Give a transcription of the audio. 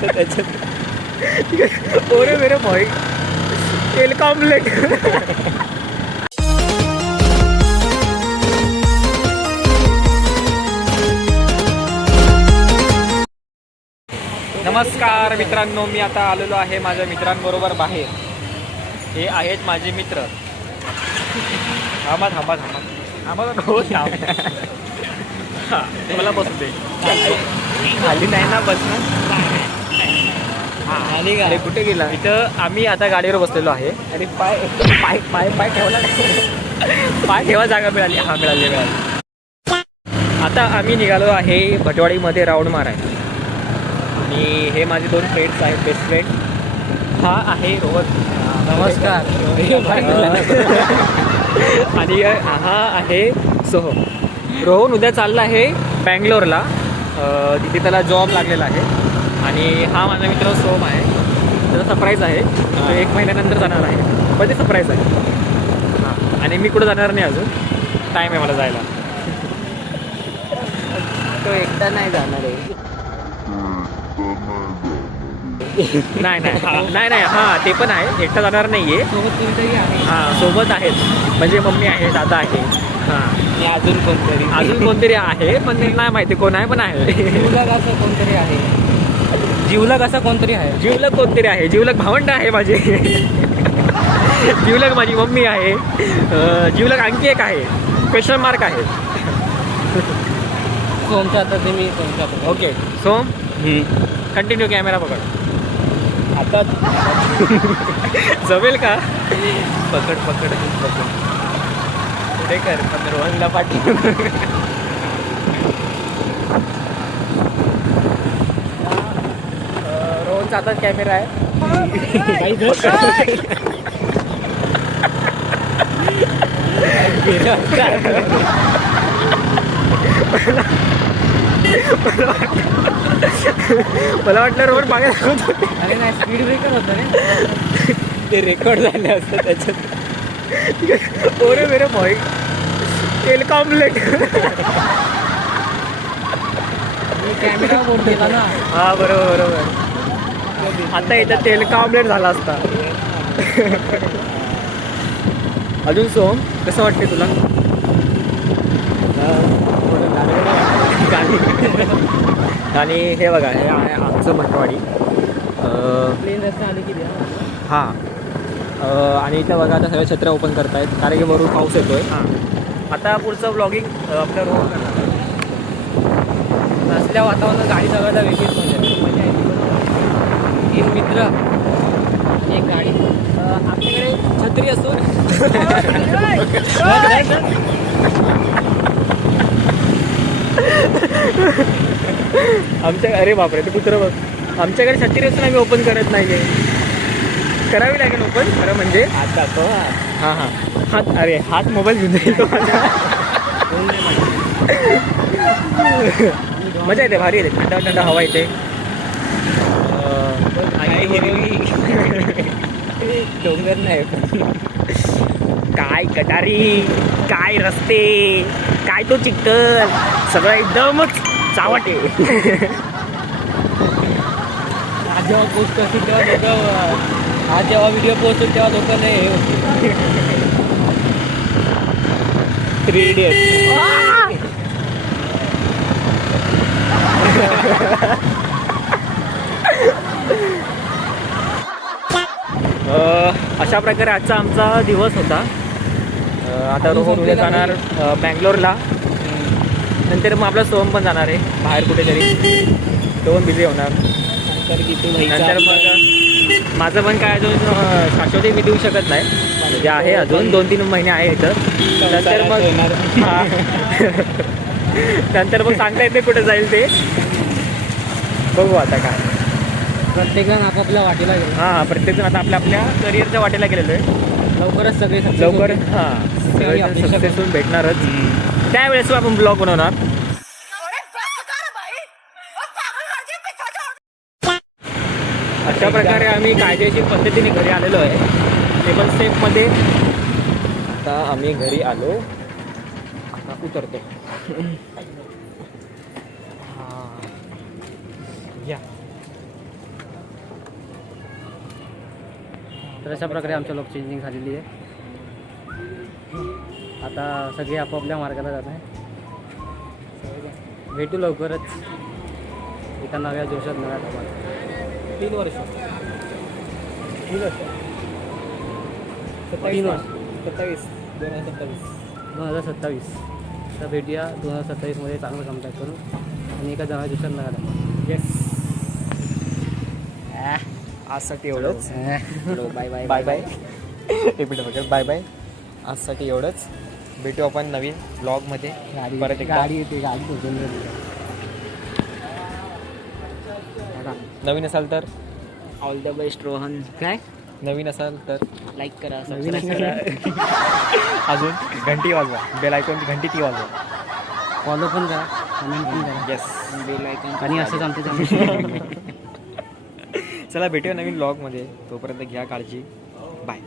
असतं त्याच्यात. ओरे मेरे भाई तेल का ऑमलेट. नमस्कार मित्रांनो, मी आता आलेलो आहे माझ्या मित्रांबरोबर बाहेर. हे आहेत माझे मित्र. थांबा थांबा थांबा आम्हाला रोज हां मला बसू दे. खाली नाही ना बसणार. अरे कुठे गेला? इथं आम्ही आता गाडीवर बसलेलो आहे. आणि पाय पाय पाय पाय ठेवला. पाय ठेवा जागा मिळाली. हा मिळाली. आता आम्ही निघालो आहे भटवाडीमध्ये राऊंड मारायला. आणि हे माझे 2 फ्रेंड्स आहेत, बेस्ट फ्रेंड. हा आहे रोहन. नमस्कार. आणि हा आहे सोहम. रोहन उद्या चालला आहे बँगलोरला. तिथे त्याला जॉब लागलेला आहे. आणि हा माझा मित्र सोहम आहे. त्याचा सरप्राईज आहे. तो 1 महिन्यानंतर जाणार आहे, पण ते सरप्राईज आहे. हां, आणि मी कुठं जाणार नाही अजून. टाईम आहे मला जायला. तो एकटा नाही जाणार आहे. नाही नाही हां ते पण आहे. एकटा जाणार नाही आहे. सोबत कोणीतरी आहे. हां सोबत आहेत. म्हणजे मम्मी आहे, दादा आहे. हां आणि अजून कोणतरी आहे, पण नाही माहिती कोण आहे, पण आहे. जीवलग असं कोणतरी आहे. जीवलग असं कोणतरी आहे. जीवलग कोणतरी आहे. जीवलग भावंड आहे माझे. जीवलग माझी मम्मी आहे. जीवलग आणखी एक आहे. क्वेश्चन मार्क आहे. सोमच्या आता ते मी सोमच्या. ओके सोम कंटिन्यू. कॅमेरा पकड. आता जमेल का? पकड पकड पकड. पुढे कर. पण रोहनला पाठव. रोहनचा आता कॅमेरा आहे. मला वाटलं रोहन मागे दाखवत होते. अरे नाही, स्पीड ब्रेकर होतं रे. ते रेकॉर्ड झाले असतं त्याच्यात. ओरे मेरे भाई तेल का ऑमलेट. कॅमेरा बोट केला ना. हा बरोबर. आता इथं तेल का ऑमलेट झाला असता. अजून सोम कसं वाटते तुला? आणि हे बघा, हे आहे आमचं भटवाडी. प्लेन रस्ता आली की द्या. हां आणि इथं बघा आता सगळे छत्र ओपन करतायत, कारण की वरून पाऊस येतोय. हां आता पुढचं ब्लॉगिंग आपल्या रोहन करणार. असल्या वातावरणात गाडी सगळ्याला वेगळीच मजा येते. एक मित्र, एक गाडी. आपल्याकडे छत्री असून आमच्या, अरे बापरे ते कुत्रं बघ. आमच्याकडे छत्री असून आम्ही ओपन करत नाही आहे. करावी लागेल ओपन खरं म्हणजे. हात दाखव. हां हात. अरे हात मोबाईल घेऊन जाईल तो माझा. मजा येते, भारी येते. थंड थंड हवा येते. आणि हिरवी डोंगर नाही. काय गटारी, काय रस्ते, काय तो चिखल, सगळं एकदमच चावटे. आज जेव्हा पोस्ट करतील तेव्हा लोक, आज जेव्हा व्हिडिओ पोस्ट होईल तेव्हा लोक नाही हे होते. 3 Idiots. अशा प्रकारे आजचा आमचा दिवस होता. आता रोहन उद्या जाणार बँगलोरला. नंतर मग आपला सोहम पण जाणार आहे बाहेर कुठेतरी. तो पण बिझी होणार. नंतर मग माझं पण काय अजून शाश्वती मी देऊ शकत नाही. म्हणजे आहे अजून 2-3 महिने आहे इथं. नंतर मग नंतर मग सांगता येते कुठे जाईल ते. बघू आता काय. प्रत्येकजण आपापल्या वाटेला गेलो. हां प्रत्येकजण आता आपल्या आपल्या करिअरच्या वाटेला गेलेलो आहे. लवकरच सगळे लवकर हां सक्सेस होऊन भेटणारच. त्यावेळेस आपण ब्लॉग बनवणार. अशा प्रकारे आम्ही कायदेशीर पद्धतीने घरी आलेलो आहे. ते पण सेफमध्ये. आता आम्ही घरी आलो. आता उतरतो. या तर अशा प्रकारे आमच्या लोक चेंजिंग झालेली आहे. आता सगळे आपापल्या मार्गाला जात आहे. भेटू लवकरच एका नव्या जोशात नव्या धमाल. 3 वर्ष 3 वर्ष 3 वर्ष 27 2027. 2027. तर भेटूया 2027मध्ये चांगलं कमबॅक करू आणि एका नव्या जोशात नव्या धमाल. येस. आजसाठी एवढंच. Bye bye bye bye. Repeat बघा. Bye bye. आजसाठी एवढंच. भेटू आपण नवीन ब्लॉगमध्ये परत एकदा. गाडी येते गाडी नवीन असाल तर ऑल द बेस्ट रोहन. काय नवीन असाल तर लाईक करा नवीन सबस्क्राईब असाल करा. अजून घंटी वाजवा. बेल आयकॉनची घंटी ती वाजवा. फॉलो पण करा कमेंट पण करा. येस. बेल आयकॉन आणि असंच आमचे चला भेटूया नवीन ब्लॉगमध्ये. तोपर्यंत घ्या काळजी. बाय.